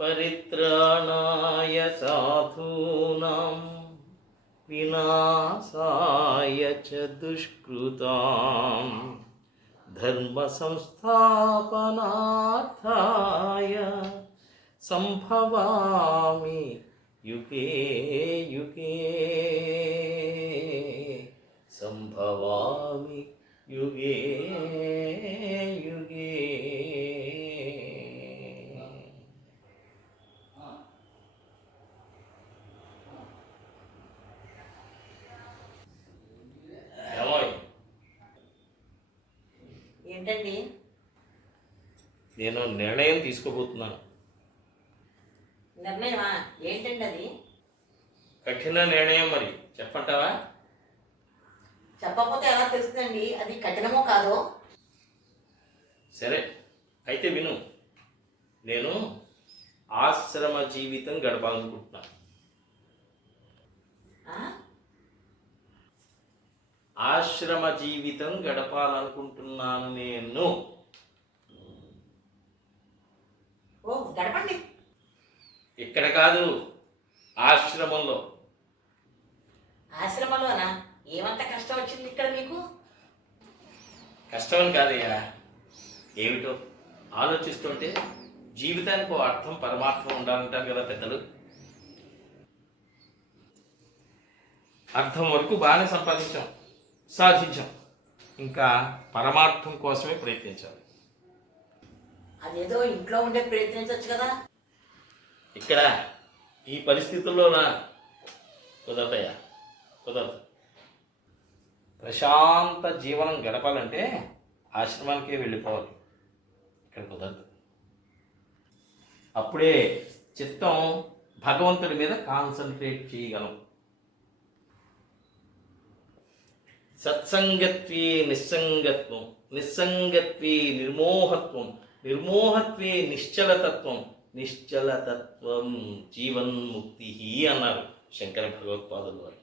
పరిత్రాణాయ సాధూనాం వినాశాయ చ దుష్కృతాం ధర్మ సంస్థాపనార్థాయ సంభవామి యుగే యుగే సంభవామి యుగే యుగే. ఏంటండి? నేను నిర్ణయం తీసుకోబోతున్నాను. నిర్ణయమా? ఏంటండి అది? కఠిన నిర్ణయం. మరి చెప్పంటావా? చెప్పకపోతే ఎలా తెలుస్తుందండి అది కఠినమో కాదో? సరే అయితే విను. నేను ఆశ్రమ జీవితం గడపాలనుకుంటున్నాను. ఆశ్రమ జీవితం గడపాలనుకుంటున్నాను నేను. ఓ గడపండి. ఇక్కడ కాదు, ఆశ్రమంలో. ఆశ్రమంలోనా? ఏమంత కష్టం వచ్చింది ఇక్కడ మీకు? కష్టమని కాదయ్యా, ఏమిటో ఆలోచిస్తుంటే జీవితానికి ఓ అర్థం పరమార్థం ఉండాలంటారు కదా పెద్దలు. అర్థం వరకు బాగానే సాధించాం, ఇంకా పరమార్థం కోసమే ప్రయత్నించాలి. అదేదో ఇంట్లో ఉండే ప్రయత్నించవచ్చు కదా. ఇక్కడ ఈ పరిస్థితుల్లోనా? కుదరదయ్యా, కుదరదు. ప్రశాంత జీవనం గడపాలంటే ఆశ్రమానికే వెళ్ళిపోవాలి. ఇక్కడ కుదరదు. అప్పుడే చిత్తం భగవంతుడి మీద కాన్సన్ట్రేట్ చేయగలం. సత్సంగత్వే నిస్సంగత్వం, నిస్సంగత్వే నిర్మోహత్వం, నిర్మోహత్వే నిశ్చలతత్వం, నిశ్చలతత్వం జీవన్ముక్తి అన్నారు శంకర భగవత్పాదులు వారు.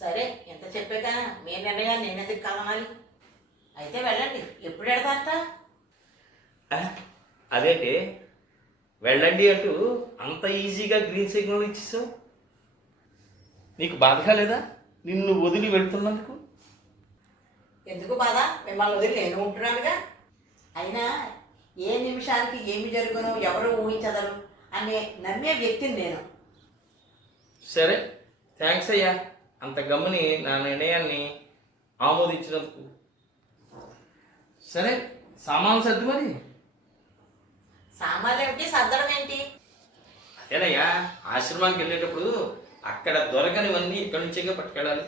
సరే, ఎంత చెప్పాక మీ నిర్ణయాన్ని నేనెందుకు కావాలి? అయితే వెళ్ళండి. ఎప్పుడు వెళ్తారట? అదేంటి వెళ్ళండి అంటూ అంత ఈజీగా గ్రీన్ సిగ్నల్ ఇచ్చేసావు? నీకు బాధగా లేదా నిన్ను వదిలి వెళ్తున్నందుకు? ఎందుకు బాధ? మిమ్మల్ని వదిలి నేను ఉంటున్నానుగా. అయినా ఏ నిమిషానికి ఏమి జరుగునో ఎవరు ఊహించగలరు అనే నమ్మే వ్యక్తిని నేను. సరే, థ్యాంక్స్ అయ్యా, అంత గమ్ముని నా నిర్ణయాన్ని ఆమోదించినందుకు. సరే, సామాను సర్దు. మరి సామాన్లు ఏమిటి, సర్దడం ఏంటి? అదేనయ్యా, ఆశ్రమానికి వెళ్ళేటప్పుడు అక్కడ దొరకనివన్నీ ఇక్కడి నుంచే పట్టుకెళ్ళాలి.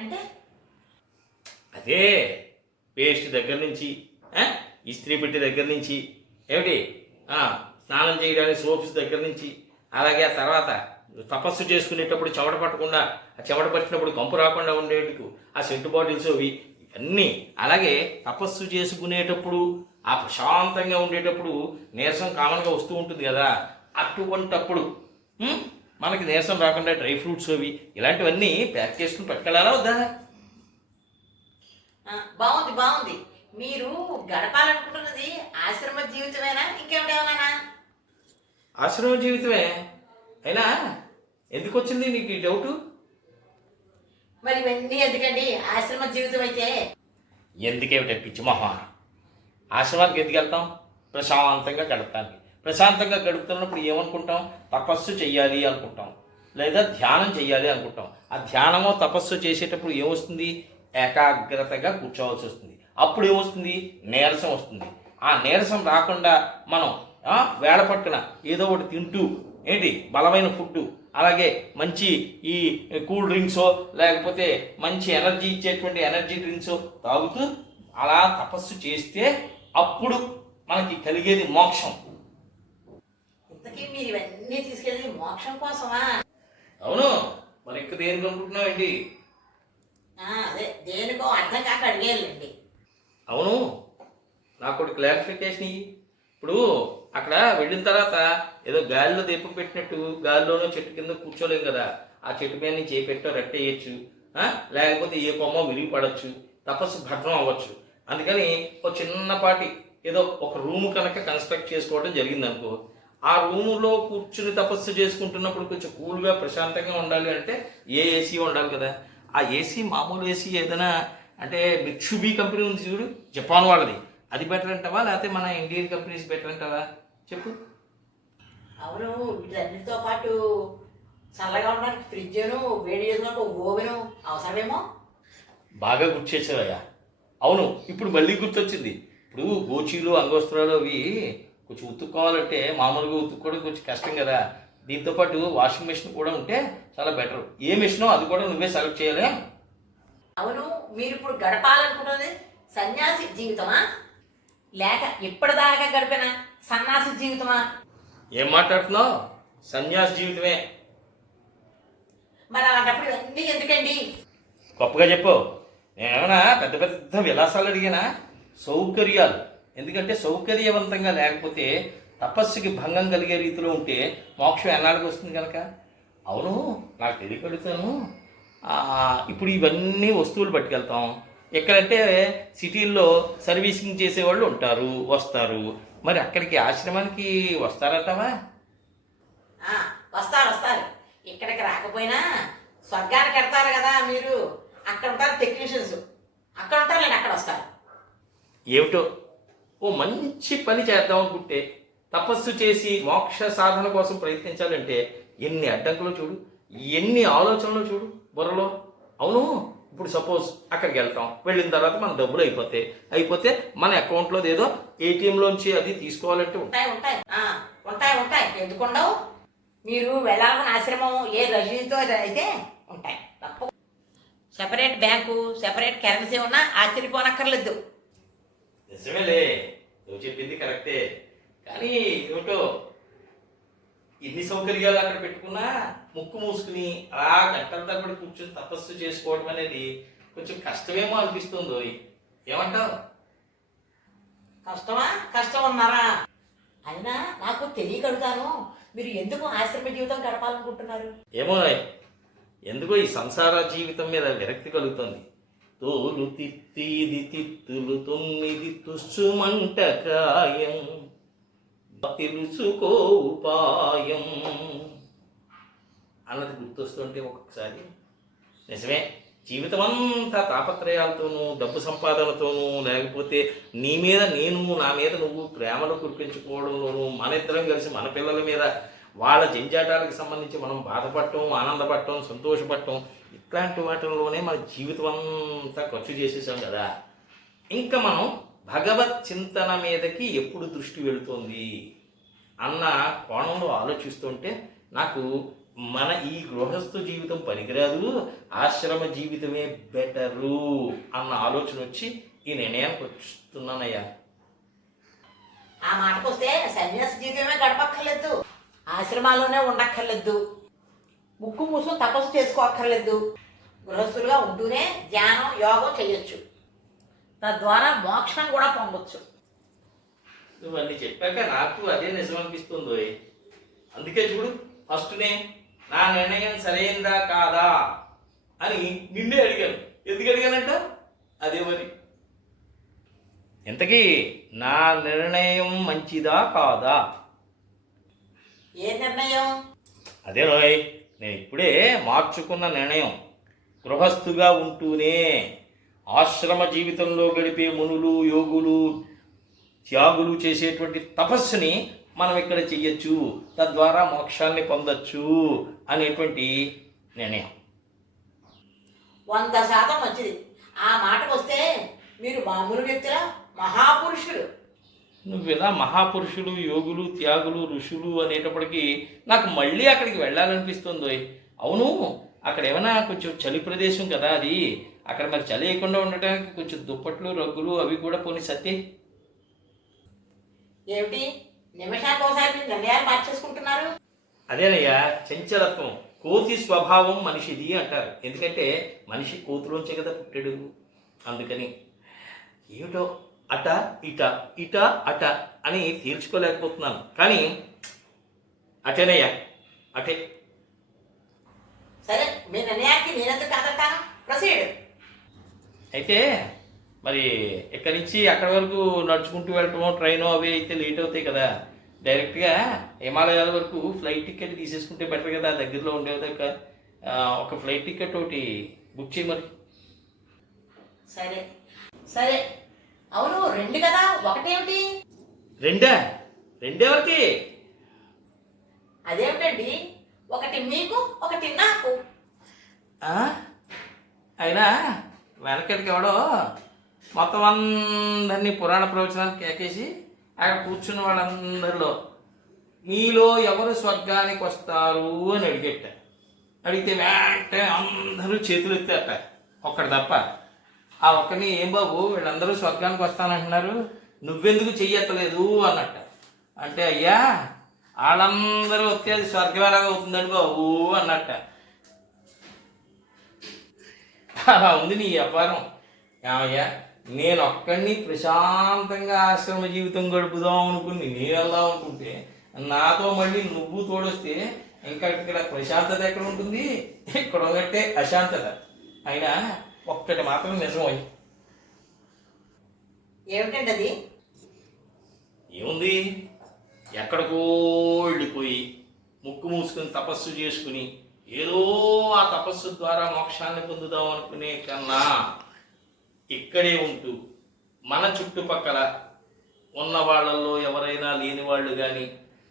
అంటే అదే పేస్ట్ దగ్గర నుంచి, ఇస్త్రీ పెట్టి దగ్గర నుంచి, ఏమిటి స్నానం చేయడానికి సోప్స్ దగ్గర నుంచి, అలాగే ఆ తర్వాత తపస్సు చేసుకునేటప్పుడు చెమట పట్టకుండా, ఆ చెమట పట్టినప్పుడు కంపు రాకుండా ఉండేందుకు ఆ సెంటు బాటిల్స్ అవి ఇవన్నీ, అలాగే తపస్సు చేసుకునేటప్పుడు ఆ ప్రశాంతంగా ఉండేటప్పుడు నీరసం కామన్గా వస్తూ ఉంటుంది కదా, అటువంటప్పుడు మనకి నీరసం రాకుండా డ్రై ఫ్రూట్స్ అవి ఇలాంటివన్నీ ప్యాక్ చేసుకుని పట్టుకెళ్ళాలా వద్దా? బాగుంది బాగుంది. మీరు గడపాలనుకుంటున్నది ఆశ్రమ జీవితమేనా, ఇంకేమిటేమన్నా? ఆశ్రమ జీవితమే. అయినా ఎందుకు వచ్చింది నీకు ఈ డౌటు? మరి ఇవన్నీ ఎందుకండి? ఆశ్రమ జీవితం అయితే ఎందుకేమిటి పిచ్చి మొహం? ఆశ్రమానికి ఎందుకు వెళ్తాం? ప్రశాంతంగా గడపడానికి. ప్రశాంతంగా గడుపుతున్నప్పుడు ఏమనుకుంటాం? తపస్సు చెయ్యాలి అనుకుంటాం, లేదా ధ్యానం చెయ్యాలి అనుకుంటాం. ఆ ధ్యానమో తపస్సు చేసేటప్పుడు ఏమొస్తుంది? ఏకాగ్రతగా కూర్చోవాల్సి వస్తుంది. అప్పుడు ఏమొస్తుంది? నీరసం వస్తుంది. ఆ నీరసం రాకుండా మనం వేళ పట్టున ఏదో ఒకటి తింటూ, ఏంటి బలమైన ఫుడ్డు, అలాగే మంచి ఈ కూల్ డ్రింక్సో లేకపోతే మంచి ఎనర్జీ ఇచ్చేటువంటి ఎనర్జీ డ్రింక్సో తాగుతూ అలా తపస్సు చేస్తే అప్పుడు మనకి కలిగేది మోక్షం. ఇంతకీ మీరు ఇవన్నీ తీసుకెళ్ళి మోక్షం కోసమా? అవును, మరి ఇంకా దేనికి అనుకుంటున్నావు ఏంటి? అదే దేనికో అర్థం కాక అడిగేయాలండి. అవును, నాకు ఒకటి క్లారిఫికేషన్ ఇయ్యి. ఇప్పుడు అక్కడ వెళ్ళిన తర్వాత ఏదో గాలిలో దీపం పెట్టినట్టు గాలిలోనో చెట్టు కింద కూర్చోలేం కదా. ఆ చెట్టు మీద నుంచి ఏ పెట్టో రెట్టేయచ్చు, లేకపోతే ఏ కొమ్మో విరిగి పడవచ్చు, తపస్సు భద్రం అవ్వచ్చు. అందుకని ఒక చిన్నపాటి ఏదో ఒక రూమ్ కనుక కన్స్ట్రక్ట్ చేసుకోవడం జరిగింది అనుకో, ఆ రూములో కూర్చుని తపస్సు చేసుకుంటున్నప్పుడు కొంచెం కూల్గా ప్రశాంతంగా ఉండాలి అంటే ఏసీ ఉండాలి కదా. ఆ ఏసీ మామూలు ఏసీ ఏదైనా అంటే మిట్సుబి కంపెనీ ఉంది చూడు, జపాన్ వాళ్ళది, అది బెటర్ అంటావా లేకపోతే మన ఇండియన్ కంపెనీస్ బెటర్ అంటావా చెప్పు? అవును, వీటన్నిటితో పాటు చల్లగా ఉండడానికి ఫ్రిడ్జ్ను, వేడి చేసుకోవడానికి ఒక ఓవెను అవసరమేమో. బాగా గుర్తు చేసావయ్యా. అవును, ఇప్పుడు మళ్ళీ గుర్తొచ్చింది. ఇప్పుడు గోచీలు అంగోస్త్రాలు అవి కొంచెం ఉతుక్కోవాలంటే మామూలుగా ఉతుక్కోవడం కొంచెం కష్టం కదా. దీంతోపాటు వాషింగ్ మెషిన్ కూడా ఉంటే చాలా బెటర్. ఏ మెషినో అది కూడా నువ్వే సెలెక్ట్ చేయాలి. అవును, మీరు ఇప్పుడు గడపాలనుకుంటుంది సన్యాసి జీవితమా లేక ఇప్పటిదాకా గడిపిన సన్యాసి జీవితమా? ఏం మాట్లాడుతున్నావు? సన్యాసి జీవితమే. మరి అలాంటప్పుడు ఇవన్నీ ఎందుకండి? గొప్పగా చెప్పు. నేనేమన్నా పెద్ద పెద్ద విలాసాలు అడిగానా? సౌకర్యాలు. ఎందుకంటే సౌకర్యవంతంగా లేకపోతే తపస్సుకి భంగం కలిగే రీతిలో ఉంటే మోక్షం ఎన్నాళ్ళకి వస్తుంది కనుక. అవును, నాకు తెలియకడుగుతాను. ఇప్పుడు ఇవన్నీ వస్తువులు పట్టుకెళ్తాం. ఎక్కడంటే సిటీల్లో సర్వీసింగ్ చేసేవాళ్ళు ఉంటారు, వస్తారు. మరి అక్కడికి ఆశ్రమానికి వస్తారంటావా? వస్తారు. ఇక్కడికి రాకపోయినా స్వర్గానికి వెళ్తారు కదా మీరు, అక్కడ ఉంటారు టెక్నీషియన్స్, అక్కడ ఉంటారు నేను అక్కడ వస్తారు. ఏమిటో ఓ మంచి పని చేద్దాం అనుకుంటే, తపస్సు చేసి మోక్ష సాధన కోసం ప్రయత్నించాలంటే ఎన్ని అడ్డంకులు చూడు, ఎన్ని ఆలోచనలు చూడు బుర్రలో. అవును, ఇప్పుడు సపోజ్ అక్కడికి వెళ్తాం, వెళ్ళిన తర్వాత మన డబ్బులు అయిపోతే మన అకౌంట్లో ఏదో ఏటీఎంలోంచి అది తీసుకోవాలంటే ఉంటాయి ఎందుకుండవు? మీరు వెళ్ళాలన్న ఆశ్రమం ఏ రజనీతో అయితే ఉంటాయి తప్ప. సెపరేట్ బ్యాంకు, సెపరేట్ కరెన్సీ ఉన్నా ఆశ్చర్యపోనక్కర్లేదు. నిజమేలే, నువ్వు చెప్పింది కరెక్టే. కానీ ఏమిటో ఇన్ని సౌకర్యాలు అక్కడ పెట్టుకున్నా ముక్కు మూసుకుని ఆ గంటల తరబడి కూర్చొని తపస్సు చేసుకోవడం అనేది కొంచెం కష్టమేమో అనిపిస్తుంది. ఏమంటావు? కష్టం అన్నారా? అయినా నాకు తెలియకడుగుతాను, మీరు ఎందుకు ఆశ్రమ జీవితం గడపాలనుకుంటున్నారు? ఏమో, ఎందుకో ఈ సంసార జీవితం మీద విరక్తి కలుగుతుంది. తోలు తిత్తిది తిత్తులు 9 తుస్సుమంట కాయం తెలుసుకో ఉపాయం అన్నది గుర్తొస్తుంటే ఒక్కొక్కసారి నిజమే. జీవితం అంతా తాపత్రయాలతోనూ, డబ్బు సంపాదనతోనూ, లేకపోతే నీ మీద నేను, నా మీద నువ్వు ప్రేమను కురిపించుకోవడంలోనూ, మన ఇద్దరం కలిసి మన పిల్లల మీద వాళ్ళ జంజాటాలకు సంబంధించి మనం బాధపడటం, ఆనందపడటం, సంతోషపడటం, ఇట్లాంటి వాటిల్లోనే మన జీవితం అంతా ఖర్చు చేసేసాం కదా. ఇంకా మనం భగవత్ చింతన మీదకి ఎప్పుడు దృష్టి వెళుతోంది అన్న కోణంలో ఆలోచిస్తుంటే నాకు మన ఈ గృహస్థు జీవితం పనికిరాదు, ఆశ్రమ జీవితమే బెటరు అన్న ఆలోచన వచ్చి ఈ నిర్ణయానికి వస్తున్నానయ్యా. ఆ మాటకు వస్తే సన్యాసి జీవితమే గడపక్కర్లేదు, ఆశ్రమాల్లోనే ఉండక్కర్లేదు, ముక్కు మూసు తపస్సు చేసుకోక్కర్లేదు, గృహస్థులుగా ఉంటూనే ధ్యానం, యోగం చేయొచ్చు, తద్వారా మోక్షాన్ని కూడా పొందొచ్చు. నువ్వు అన్ని చెప్పాక నాకు అదే నిజం అనిపిస్తుంది. అందుకే చూడు, ఫస్ట్నే నా నిర్ణయం సరైనదా కాదా అని నిన్నే అడిగాను. ఎందుకు అడిగానంట? అదే మరి. ఇంతకీ నా నిర్ణయం మంచిదా కాదా? ఏ నిర్ణయం? అదే రోయ్, నేను ఇప్పుడే మార్చుకున్న నిర్ణయం. గృహస్థుగా ఉంటూనే ఆశ్రమ జీవితంలో గడిపే మునులు, యోగులు, త్యాగులు చేసేటువంటి తపస్సుని మనం ఇక్కడ చెయ్యొచ్చు, తద్వారా మోక్షాన్ని పొందొచ్చు అనేటువంటి నిర్ణయం. 100% మంచిది. ఆ మాటకు వస్తే మీరు మామూలు వ్యక్తుల మహాపురుషులు. నువ్వు ఇలా మహాపురుషులు, యోగులు, త్యాగులు, ఋషులు అనేటప్పటికీ నాకు మళ్ళీ అక్కడికి వెళ్ళాలనిపిస్తుంది. అవును, అక్కడ ఏమైనా కొంచెం చలి ప్రదేశం కదా అది, అక్కడ మరి చలి లేకుండా ఉండటానికి కొంచెం దుప్పట్లు, రగ్గులు అవి కూడా పోనీ సత్తే. ఏమిటి నిమిషానికి ఒకసారి మీరు నిర్ణయాలు మార్చేసుకుంటున్నారు? అదేనయ్యా చంచలత్వం, కోతి స్వభావం మనిషిది అంటారు. ఎందుకంటే మనిషి కోతిలోంచే కదా పుట్టాడు. అందుకని ఏమిటో అట ఇట ఇట అట అని తీర్చుకోలేకపోతున్నాను. కానీ అటేనయ్యా, అటే. సరే, మీ నిర్ణయానికి నేనెందుకు కాదంటాను? ప్రొసీడ్. అయితే మరి ఇక్కడి నుంచి అక్కడి వరకు నడుచుకుంటూ వెళ్ళటమో ట్రైనో అవి అయితే లేట్ అవుతాయి కదా. డైరెక్ట్గా హిమాలయాల వరకు ఫ్లైట్ టికెట్ తీసేసుకుంటే బెటర్ కదా, దగ్గరలో ఉండేది ఒక ఫ్లైట్ టికెట్ ఒకటి బుక్ చేయి మరి. సరే సరే. అవును, 2 కదా, ఒకటేమిటి? రెండా? రెండెవరికి? అదేమిటండి, ఒకటి మీకు ఒకటి నాకు. అయినా వెనకటికి ఎవడో మొత్తం అందరినీ పురాణ ప్రవచనాలు కేకేసి అక్కడ కూర్చున్న వాళ్ళందరిలో మీలో ఎవరు స్వర్గానికి వస్తారు అని అడిగేట. అడిగితే వెంటనే అందరూ చేతులు ఎత్తారట, ఒక్కడు తప్ప. ఆ ఒక్కని ఏం బాబు వీళ్ళందరూ స్వర్గానికి వస్తానంటున్నారు, నువ్వెందుకు చెయ్యట్లేదు అన్నట్ట. అంటే అయ్యా వాళ్ళందరూ వస్తే అది స్వర్గం ఎలాగ అవుతుందండి బాబు అన్నట్ట. అలా ఉంది నీ వ్యాపారం. ఏమయ్యా, నేను ఒక్కడిని ప్రశాంతంగా ఆశ్రమ జీవితం గడుపుదాం అనుకుని నేను వెళ్దాం అనుకుంటే నాతో మళ్ళీ నువ్వు తోడొస్తే ఇంకా ఇక్కడ ప్రశాంతత ఎక్కడ ఉంటుంది? ఇక్కడ ఉన్నట్టే అశాంతత. అయినా ఒక్కటి మాత్రం నిజమయ్యి. ఏమిటండి అది? ఏముంది, ఎక్కడికో వెళ్ళిపోయి ముక్కు మూసుకుని తపస్సు చేసుకుని ఏదో ఆ తపస్సు ద్వారా మోక్షాన్ని పొందుదాం అనుకునే కన్నా ఇక్కడే ఉంటూ మన చుట్టుపక్కల ఉన్న వాళ్ళల్లో ఎవరైనా లేని వాళ్ళు కానీ,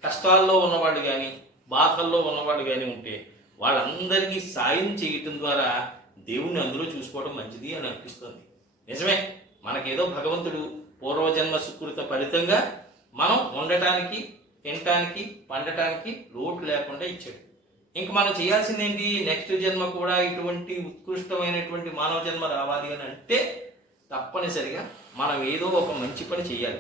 కష్టాల్లో ఉన్నవాళ్ళు కానీ, బాధల్లో ఉన్నవాళ్ళు కానీ ఉంటే వాళ్ళందరికీ సాయం చేయటం ద్వారా దేవుణ్ణి అందులో చూసుకోవడం మంచిది అని అనిపిస్తుంది. నిజమే, మనకేదో భగవంతుడు పూర్వజన్మ సుకృత ఫలితంగా మనం ఉండటానికి, తినటానికి, పండటానికి లోటు లేకుండా ఇచ్చాడు. ఇంక మనం చేయాల్సింది ఏంటి? నెక్స్ట్ జన్మ కూడా ఇటువంటి ఉత్కృష్టమైనటువంటి మానవ జన్మ రావాలి అని అంటే తప్పనిసరిగా మనం ఏదో ఒక మంచి పని చేయాలి.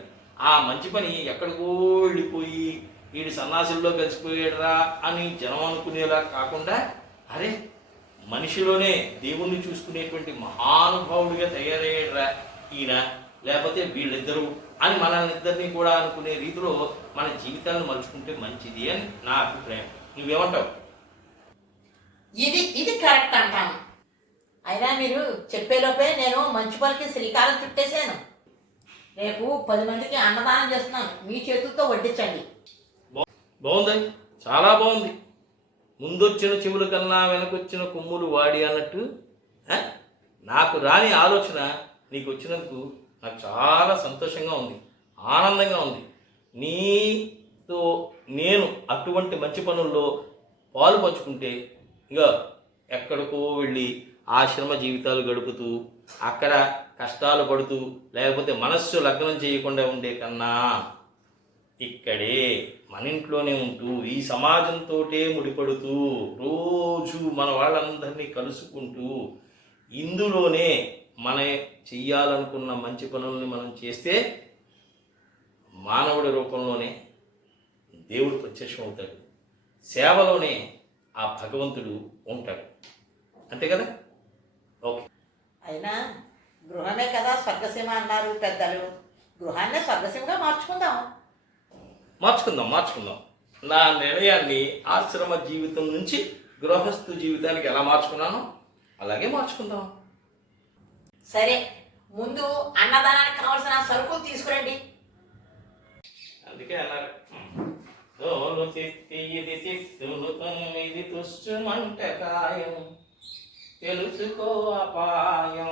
ఆ మంచి పని ఎక్కడికో వెళ్ళిపోయి వీడి సన్నాసుల్లో కలిసిపోయాడురా అని జనం అనుకునేలా కాకుండా, అరే మనిషిలోనే దేవుణ్ణి చూసుకునేటువంటి మహానుభావుడిగా తయారయ్యాడురా ఈయన, లేకపోతే వీళ్ళిద్దరూ అని మనల్ని ఇద్దరిని కూడా అనుకునే రీతిలో మన జీవితాలను మలుచుకుంటే మంచిది అని నా అభిప్రాయం. నువ్వేమంటావు? ఇది కరెక్ట్ అంటాను. అయినా మీరు చెప్పేలోపే నేను మంచి పనికి శ్రీకారం చుట్టేశాను. రేపు 10 మందికి అన్నదానం చేస్తున్నాను, మీ చేతులతో వడ్డించండి. బాగుంది, చాలా బాగుంది. ముందొచ్చిన చెవుల కన్నా వెనకొచ్చిన కొమ్ములు వాడి అన్నట్టు నాకు రాని ఆలోచన నీకు వచ్చినందుకు నాకు చాలా సంతోషంగా ఉంది, ఆనందంగా ఉంది. నీతో నేను అటువంటి మంచి పనుల్లో పాలు పంచుకుంటే ఇక ఎక్కడికో వెళ్ళి ఆశ్రమ జీవితాలు గడుపుతూ అక్కడ కష్టాలు పడుతూ లేకపోతే మనస్సు లగ్నం చేయకుండా ఉండే కన్నా ఇక్కడే మన ఇంట్లోనే ఉంటూ ఈ సమాజంతో ముడిపడుతూ రోజు మన వాళ్ళందరినీ కలుసుకుంటూ ఇందులోనే మన చెయ్యాలనుకున్న మంచి పనుల్ని మనం చేస్తే మానవుడి రూపంలోనే దేవుడు ప్రత్యక్షం అవుతాడు, సేవలోనే ఆ భగవంతుడు ఉంటాడు. అంతే కదా? ఓకే. అయినా గృహమే కదా స్వర్గసీమ అన్నారు పెద్దలు. గృహాన్నే స్వర్గసీమగా మార్చుకుందాం. మార్చుకుందాం. నా నిర్ణయాన్ని ఆశ్రమ జీవితం నుంచి గృహస్థు జీవితానికి ఎలా మార్చుకున్నానో అలాగే మార్చుకుందాం. సరే, ముందు అన్నదానానికి కావాల్సిన సరుకులు తీసుకురండి. అందుకే అన్నారు, ఇది తుష్టుమంట కాయం తెలుసుకో అపాయం.